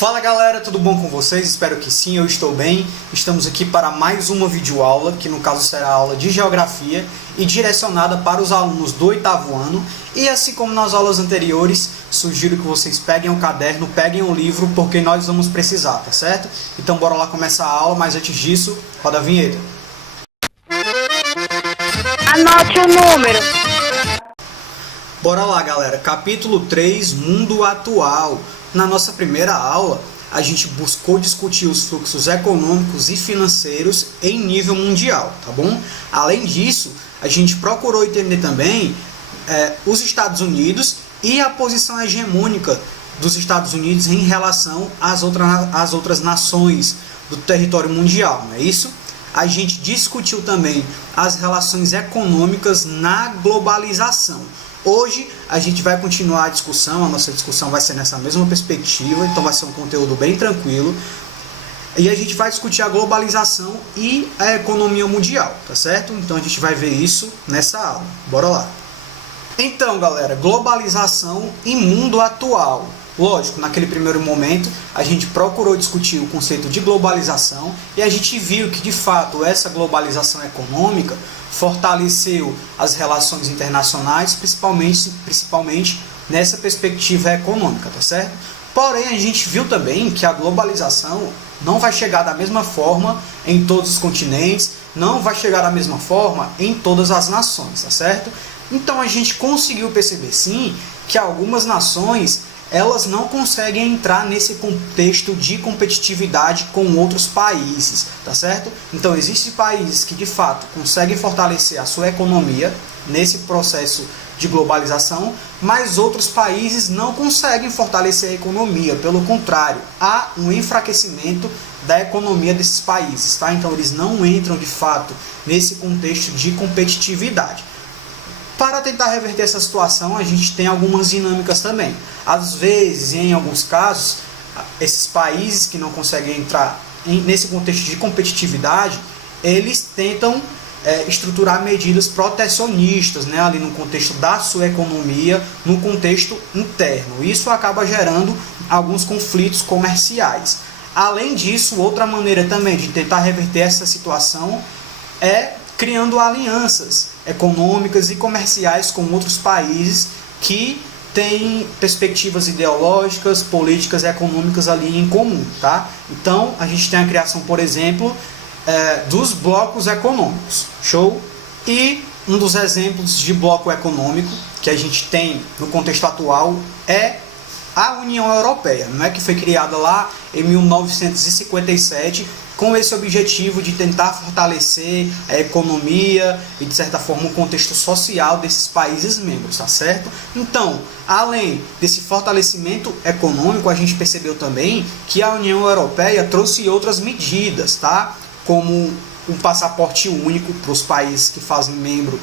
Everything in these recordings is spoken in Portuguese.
Fala galera, tudo bom com vocês? Espero que sim, eu estou bem. Estamos aqui para mais uma videoaula, que no caso será a aula de Geografia e direcionada para os alunos do 8º ano. E assim como nas aulas anteriores, sugiro que vocês peguem o caderno, peguem o livro, porque nós vamos precisar, tá certo? Então bora lá começar a aula, mas antes disso, roda a vinheta. Anote o número. Bora lá galera, capítulo 3, Mundo Atual. Na nossa primeira aula, a gente buscou discutir os fluxos econômicos e financeiros em nível mundial, tá bom? Além disso, a gente procurou entender também os Estados Unidos e a posição hegemônica dos Estados Unidos em relação às outras nações do território mundial, não é isso? A gente discutiu também as relações econômicas na globalização. Hoje a gente vai continuar a discussão, a nossa discussão vai ser nessa mesma perspectiva, então vai ser um conteúdo bem tranquilo. E a gente vai discutir a globalização e a economia mundial, tá certo? Então a gente vai ver isso nessa aula. Bora lá! Então galera, globalização e mundo atual. Lógico, naquele primeiro momento a gente procurou discutir o conceito de globalização e a gente viu que de fato essa globalização econômica fortaleceu as relações internacionais, principalmente nessa perspectiva econômica, tá certo? Porém, a gente viu também que a globalização não vai chegar da mesma forma em todos os continentes, não vai chegar da mesma forma em todas as nações, tá certo? Então a gente conseguiu perceber sim que algumas nações elas não conseguem entrar nesse contexto de competitividade com outros países, tá certo? Então existem países que de fato conseguem fortalecer a sua economia nesse processo de globalização, mas outros países não conseguem fortalecer a economia, pelo contrário, há um enfraquecimento da economia desses países, tá? Então eles não entram de fato nesse contexto de competitividade. Para tentar reverter essa situação, a gente tem algumas dinâmicas também. Às vezes, em alguns casos, esses países que não conseguem entrar nesse contexto de competitividade, eles tentam estruturar medidas protecionistas, né, ali no contexto da sua economia, no contexto interno. Isso acaba gerando alguns conflitos comerciais. Além disso, outra maneira também de tentar reverter essa situação é criando alianças econômicas e comerciais com outros países que têm perspectivas ideológicas, políticas e econômicas ali em comum, tá? Então, a gente tem a criação, por exemplo, dos blocos econômicos, show? E um dos exemplos de bloco econômico que a gente tem no contexto atual é a União Europeia, não é, que foi criada lá em 1957 com esse objetivo de tentar fortalecer a economia e, de certa forma, o contexto social desses países membros, tá certo? Então, além desse fortalecimento econômico, a gente percebeu também que a União Europeia trouxe outras medidas, tá? Como um passaporte único para os países que fazem membro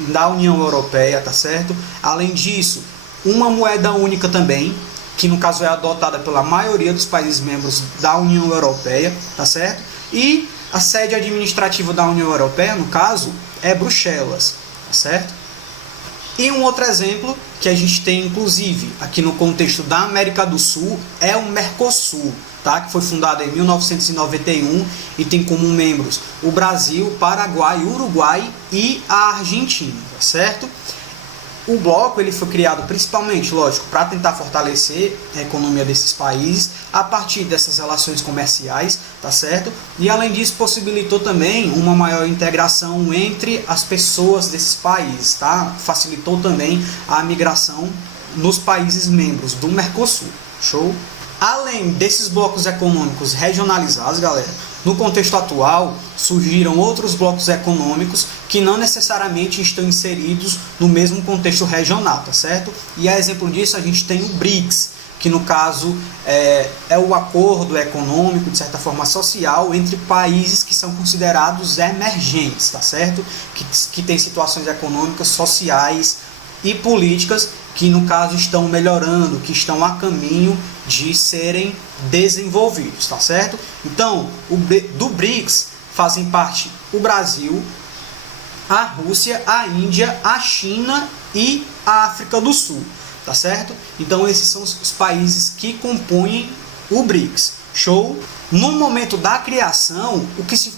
da União Europeia, tá certo? Além disso, uma moeda única também, que no caso é adotada pela maioria dos países membros da União Europeia, tá certo? E a sede administrativa da União Europeia, no caso, é Bruxelas, tá certo? E um outro exemplo que a gente tem, inclusive, aqui no contexto da América do Sul, é o Mercosul, tá? Que foi fundado em 1991 e tem como membros o Brasil, o Paraguai, o Uruguai e a Argentina, tá certo? O bloco ele foi criado principalmente, lógico, para tentar fortalecer a economia desses países a partir dessas relações comerciais, tá certo? E além disso possibilitou também uma maior integração entre as pessoas desses países, tá? Facilitou também a migração nos países membros do Mercosul, show? Além desses blocos econômicos regionalizados, galera, no contexto atual surgiram outros blocos econômicos que não necessariamente estão inseridos no mesmo contexto regional, tá certo? E a exemplo disso a gente tem o BRICS, que no caso é o acordo econômico, de certa forma social, entre países que são considerados emergentes, tá certo? Que tem situações econômicas, sociais e políticas que no caso estão melhorando, que estão a caminho de serem desenvolvidos, tá certo? Então, do BRICS fazem parte o Brasil, a Rússia, a Índia, a China e a África do Sul, tá certo? Então esses são os países que compõem o BRICS. Show? No momento da criação,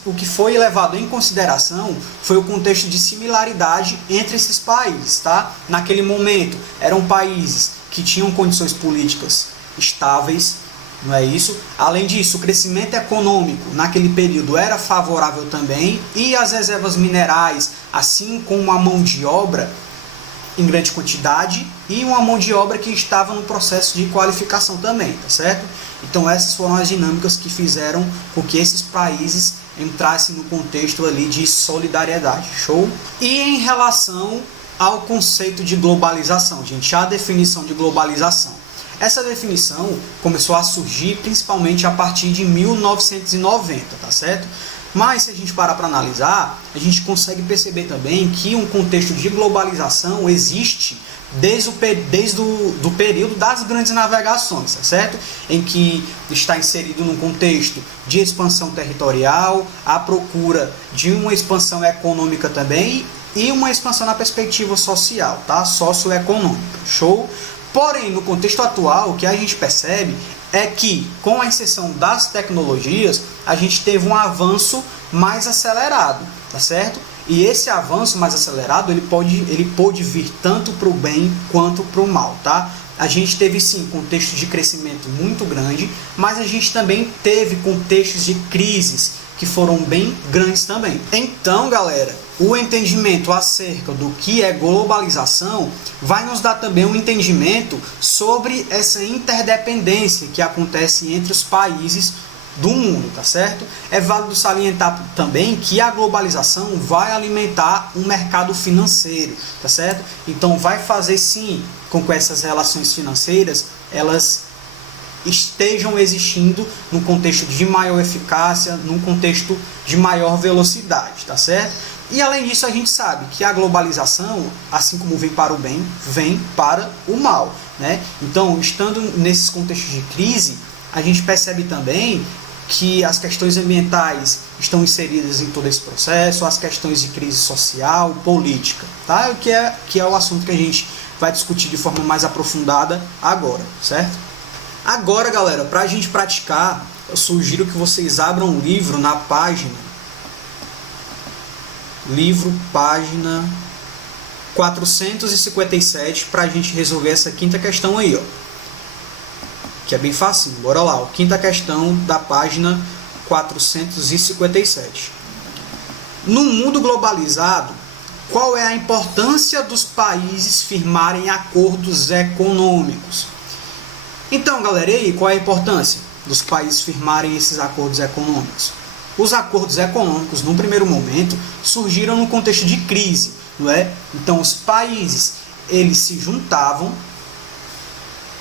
o que foi levado em consideração foi o contexto de similaridade entre esses países, tá? Naquele momento, eram países que tinham condições políticas estáveis, não é isso? Além disso, o crescimento econômico naquele período era favorável também e as reservas minerais, assim como a mão de obra em grande quantidade e uma mão de obra que estava no processo de qualificação também, tá certo? Então essas foram as dinâmicas que fizeram com que esses países entrassem no contexto ali de solidariedade, show? E em relação ao conceito de globalização, gente, a definição de globalização. Essa definição começou a surgir principalmente a partir de 1990, tá certo? Mas se a gente parar para analisar, a gente consegue perceber também que um contexto de globalização existe desde o período das grandes navegações, tá certo? Em que está inserido num contexto de expansão territorial, a procura de uma expansão econômica também e uma expansão na perspectiva social, tá? Socioeconômica, show? Porém, no contexto atual, o que a gente percebe é que, com a inserção das tecnologias, a gente teve um avanço mais acelerado, tá certo? E esse avanço mais acelerado, ele pode vir tanto para o bem quanto para o mal, tá? A gente teve sim contextos de crescimento muito grande, mas a gente também teve contextos de crises que foram bem grandes também. Então, galera, o entendimento acerca do que é globalização vai nos dar também um entendimento sobre essa interdependência que acontece entre os países do mundo, tá certo? É válido salientar também que a globalização vai alimentar um mercado financeiro, tá certo? Então vai fazer sim com que essas relações financeiras elas estejam existindo num contexto de maior eficácia, num contexto de maior velocidade, tá certo? E além disso, a gente sabe que a globalização, assim como vem para o bem, vem para o mal, né? Então, estando nesses contextos de crise, a gente percebe também que as questões ambientais estão inseridas em todo esse processo, as questões de crise social, política, tá? Que é o assunto que a gente vai discutir de forma mais aprofundada agora, certo? Agora, galera, para a gente praticar, eu sugiro que vocês abram um livro na página 457 para a gente resolver essa quinta questão aí, ó. Que é bem facinho, bora lá, ó. Quinta questão da página 457. No mundo globalizado, qual é a importância dos países firmarem acordos econômicos? Então, galera, e aí, qual é a importância dos países firmarem esses acordos econômicos? Os acordos econômicos, num primeiro momento, surgiram no contexto de crise, não é? Então, os países, eles se juntavam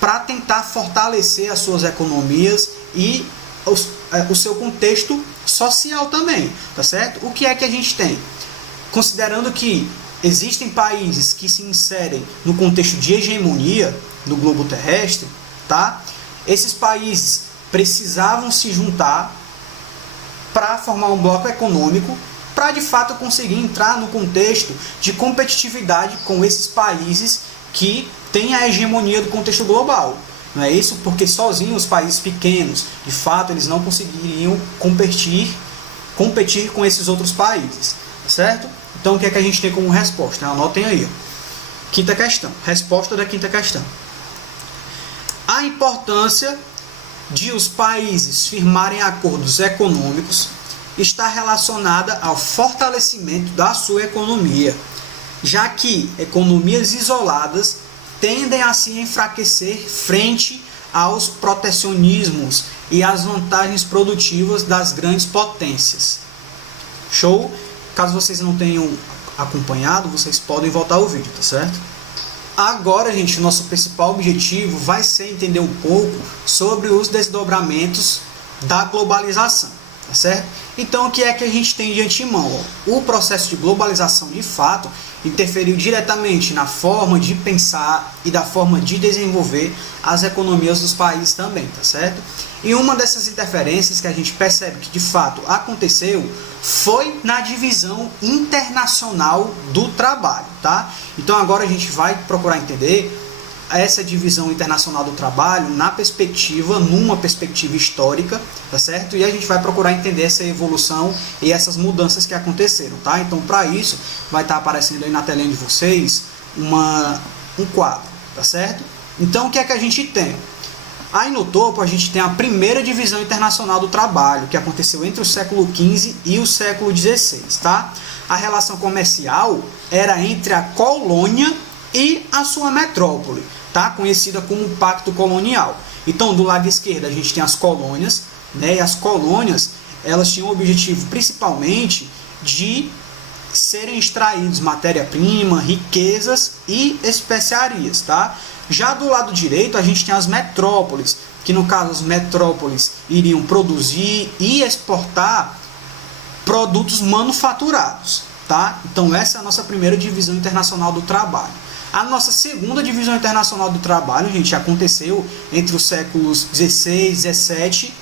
para tentar fortalecer as suas economias e o seu contexto social também, tá certo? O que é que a gente tem? Considerando que existem países que se inserem no contexto de hegemonia no globo terrestre, tá? Esses países precisavam se juntar para formar um bloco econômico para de fato conseguir entrar no contexto de competitividade com esses países que têm a hegemonia do contexto global. Não é isso? Porque sozinhos os países pequenos, de fato, eles não conseguiriam competir com esses outros países, certo? Então o que é que a gente tem como resposta? Anotem aí, ó. Quinta questão, resposta da quinta questão. A importância de os países firmarem acordos econômicos está relacionada ao fortalecimento da sua economia, já que economias isoladas tendem a se enfraquecer frente aos protecionismos e às vantagens produtivas das grandes potências. Show? Caso vocês não tenham acompanhado, vocês podem voltar ao vídeo, tá certo? Agora, gente, o nosso principal objetivo vai ser entender um pouco sobre os desdobramentos da globalização, tá certo? Então, o que é que a gente tem de antemão? O processo de globalização, de fato, interferiu diretamente na forma de pensar e da forma de desenvolver as economias dos países também, tá certo? E uma dessas interferências que a gente percebe que de fato aconteceu foi na divisão internacional do trabalho, tá? Então agora a gente vai procurar entender essa divisão internacional do trabalho numa perspectiva histórica, tá certo? E a gente vai procurar entender essa evolução e essas mudanças que aconteceram, tá? Então, para isso, vai estar aparecendo aí na telinha de vocês um quadro, tá certo? Então, o que é que a gente tem? Aí no topo a gente tem a primeira divisão internacional do trabalho, que aconteceu entre o século XV e o século XVI, tá? A relação comercial era entre a colônia e a sua metrópole, tá? Conhecida como Pacto Colonial. Então, do lado esquerdo a gente tem as colônias, né? E as colônias, elas tinham o objetivo principalmente de serem extraídos matéria-prima, riquezas e especiarias, tá? Já do lado direito a gente tem as metrópoles, que no caso as metrópoles iriam produzir e exportar produtos manufaturados, tá? Então essa é a nossa primeira divisão internacional do trabalho. A nossa segunda divisão internacional do trabalho, gente, aconteceu entre os séculos 16, 17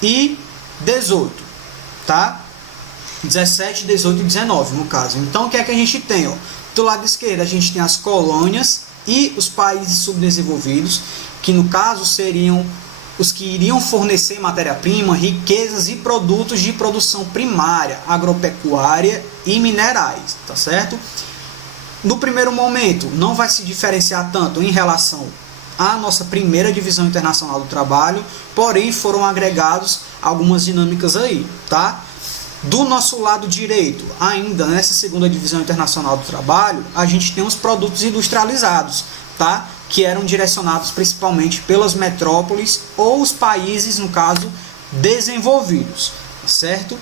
e 18, tá? 17, 18 e 19 no caso. Então o que é que a gente tem? Ó? Do lado esquerdo a gente tem as colônias e os países subdesenvolvidos, que no caso seriam os que iriam fornecer matéria-prima, riquezas e produtos de produção primária, agropecuária e minerais, tá certo? No primeiro momento não vai se diferenciar tanto em relação à nossa primeira divisão internacional do trabalho, porém foram agregados algumas dinâmicas aí, tá? Do nosso lado direito, ainda nessa segunda divisão internacional do trabalho, a gente tem os produtos industrializados, tá? Que eram direcionados principalmente pelas metrópoles ou os países, no caso, desenvolvidos, certo?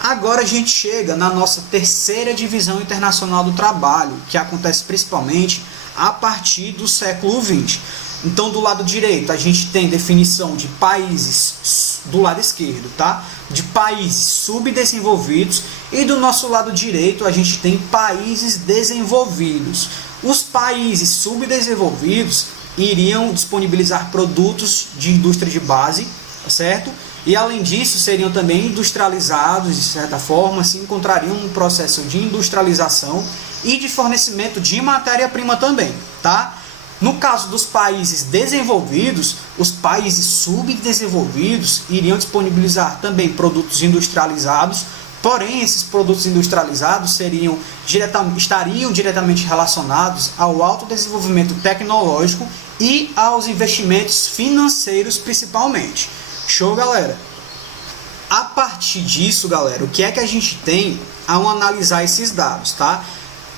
Agora a gente chega na nossa terceira divisão internacional do trabalho, que acontece principalmente a partir do século XX. Então, do lado direito, a gente tem definição de países, do lado esquerdo, tá? De países subdesenvolvidos, e do nosso lado direito, a gente tem países desenvolvidos. Os países subdesenvolvidos iriam disponibilizar produtos de indústria de base, certo? E além disso, seriam também industrializados, de certa forma, se encontrariam num processo de industrialização e de fornecimento de matéria-prima também, tá? No caso dos países desenvolvidos, os países subdesenvolvidos iriam disponibilizar também produtos industrializados, porém esses produtos industrializados estariam diretamente relacionados ao alto desenvolvimento tecnológico e aos investimentos financeiros principalmente. Show, galera? A partir disso, galera, o que é que a gente tem ao analisar esses dados, tá?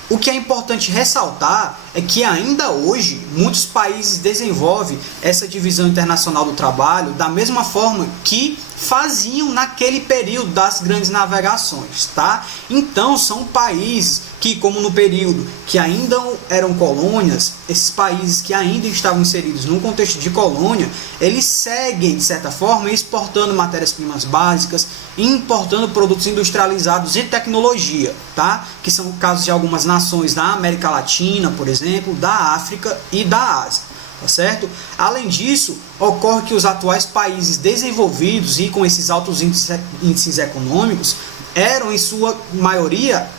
O que é importante ressaltar é que ainda hoje muitos países desenvolvem essa divisão internacional do trabalho da mesma forma que faziam naquele período das grandes navegações, tá? Então são países que, como no período que ainda eram colônias, esses países que ainda estavam inseridos num contexto de colônia, eles seguem, de certa forma, exportando matérias-primas básicas, importando produtos industrializados e tecnologia, tá? Que são o caso de algumas nações da América Latina, por exemplo, da África e da Ásia. Tá certo? Além disso, ocorre que os atuais países desenvolvidos e com esses altos índices econômicos eram, em sua maioria,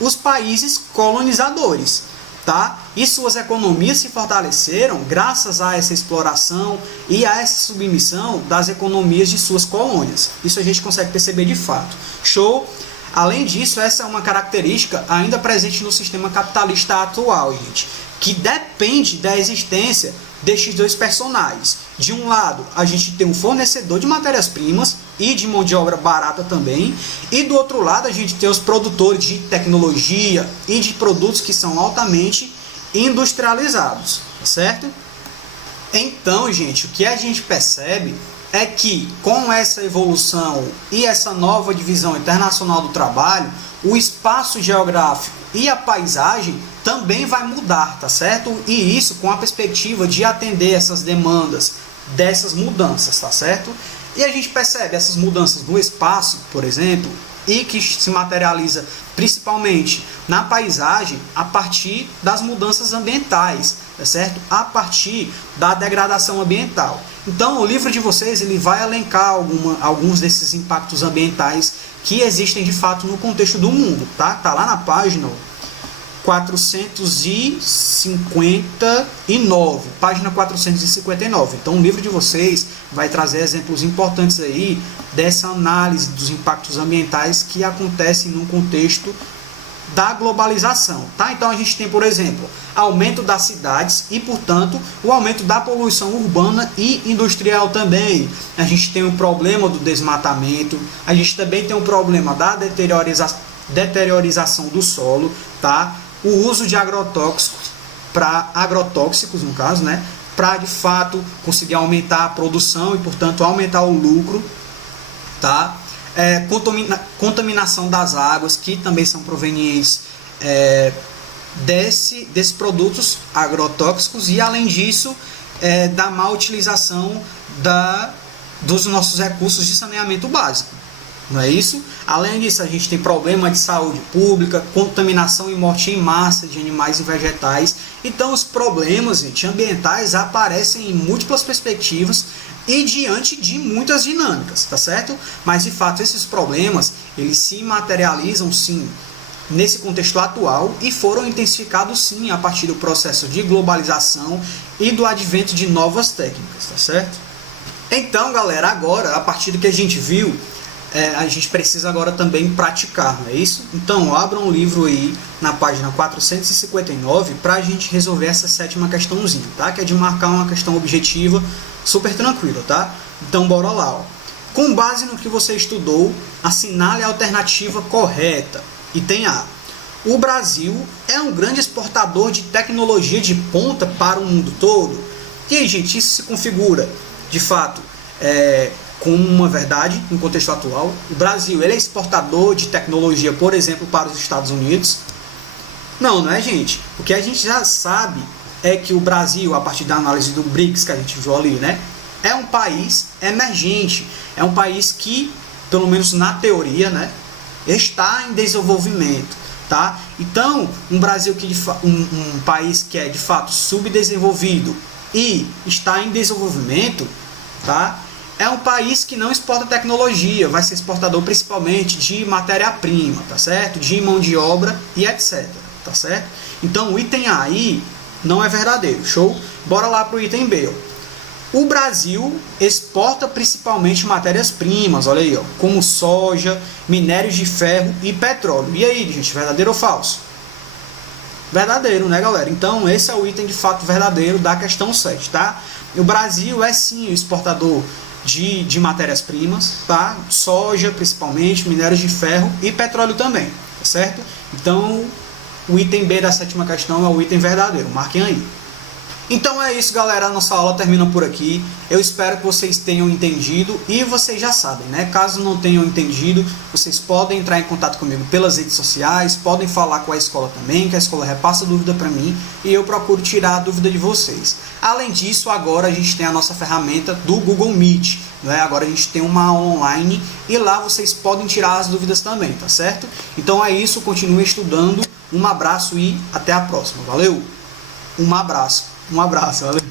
os países colonizadores, tá? E suas economias se fortaleceram graças a essa exploração e a essa submissão das economias de suas colônias. Isso a gente consegue perceber de fato. Show? Além disso, essa é uma característica ainda presente no sistema capitalista atual, gente, que depende da existência destes dois personagens. De um lado, a gente tem um fornecedor de matérias-primas e de mão de obra barata também, e do outro lado a gente tem os produtores de tecnologia e de produtos que são altamente industrializados, certo? Então, gente, o que a gente percebe é que com essa evolução e essa nova divisão internacional do trabalho, o espaço geográfico e a paisagem também vai mudar, tá certo? E isso com a perspectiva de atender essas demandas dessas mudanças, tá certo? E a gente percebe essas mudanças no espaço, por exemplo, e que se materializa principalmente na paisagem a partir das mudanças ambientais, tá certo? A partir da degradação ambiental. Então, o livro de vocês ele vai elencar alguns desses impactos ambientais que existem de fato no contexto do mundo, tá? Tá lá na página 459, página 459. Então o livro de vocês vai trazer exemplos importantes aí dessa análise dos impactos ambientais que acontecem no contexto da globalização, tá? Então a gente tem, por exemplo, aumento das cidades e, portanto, o aumento da poluição urbana e industrial também. A gente tem o problema do desmatamento, a gente também tem o problema da deteriorização do solo, tá? O uso de agrotóxicos, no caso, né? Para de fato conseguir aumentar a produção e, portanto, aumentar o lucro, tá? Contaminação das águas, que também são provenientes desses produtos agrotóxicos, e além disso da má utilização dos nossos recursos de saneamento básico, não é isso? Além disso, a gente tem problema de saúde pública, contaminação e morte em massa de animais e vegetais. Então os problemas, gente, ambientais aparecem em múltiplas perspectivas e diante de muitas dinâmicas, tá certo? Mas de fato esses problemas, eles se materializam sim nesse contexto atual e foram intensificados sim a partir do processo de globalização e do advento de novas técnicas, tá certo? Então, galera, agora, a partir do que a gente viu, a gente precisa agora também praticar, não é isso? Então, abram um livro aí na página 459 para a gente resolver essa sétima questãozinha, tá? Que é de marcar uma questão objetiva super tranquila, tá? Então, bora lá, ó. Com base no que você estudou, assinale a alternativa correta. Item A. O Brasil é um grande exportador de tecnologia de ponta para o mundo todo? E aí, gente, isso se configura, de fato, como uma verdade no contexto atual. O Brasil, ele é exportador de tecnologia, por exemplo, para os Estados Unidos? Não é, gente? O que a gente já sabe é que o Brasil, a partir da análise do BRICS que a gente viu ali, né, é um país emergente, é um país que, pelo menos na teoria, né, está em desenvolvimento, tá? Então, um Brasil que um país que é de fato subdesenvolvido e está em desenvolvimento, tá? É um país que não exporta tecnologia, vai ser exportador principalmente de matéria-prima, tá certo? De mão de obra e etc, tá certo? Então o item A aí não é verdadeiro, show? Bora lá pro item B, ó. O Brasil exporta principalmente matérias-primas, olha aí, ó, como soja, minérios de ferro e petróleo. E aí, gente, verdadeiro ou falso? Verdadeiro, né, galera? Então esse é o item de fato verdadeiro da questão 7, tá? O Brasil é sim o exportador de matérias-primas, tá? Soja principalmente, minérios de ferro e petróleo também, tá certo? Então o item B da sétima questão é o item verdadeiro, marquem aí. Então é isso, galera, a nossa aula termina por aqui. Eu espero que vocês tenham entendido e vocês já sabem, né? Caso não tenham entendido, vocês podem entrar em contato comigo pelas redes sociais, podem falar com a escola também, que a escola repassa dúvida para mim e eu procuro tirar a dúvida de vocês. Além disso, agora a gente tem a nossa ferramenta do Google Meet, né? Agora a gente tem uma aula online e lá vocês podem tirar as dúvidas também, tá certo? Então é isso, continue estudando, um abraço e até a próxima, valeu? Um abraço, valeu!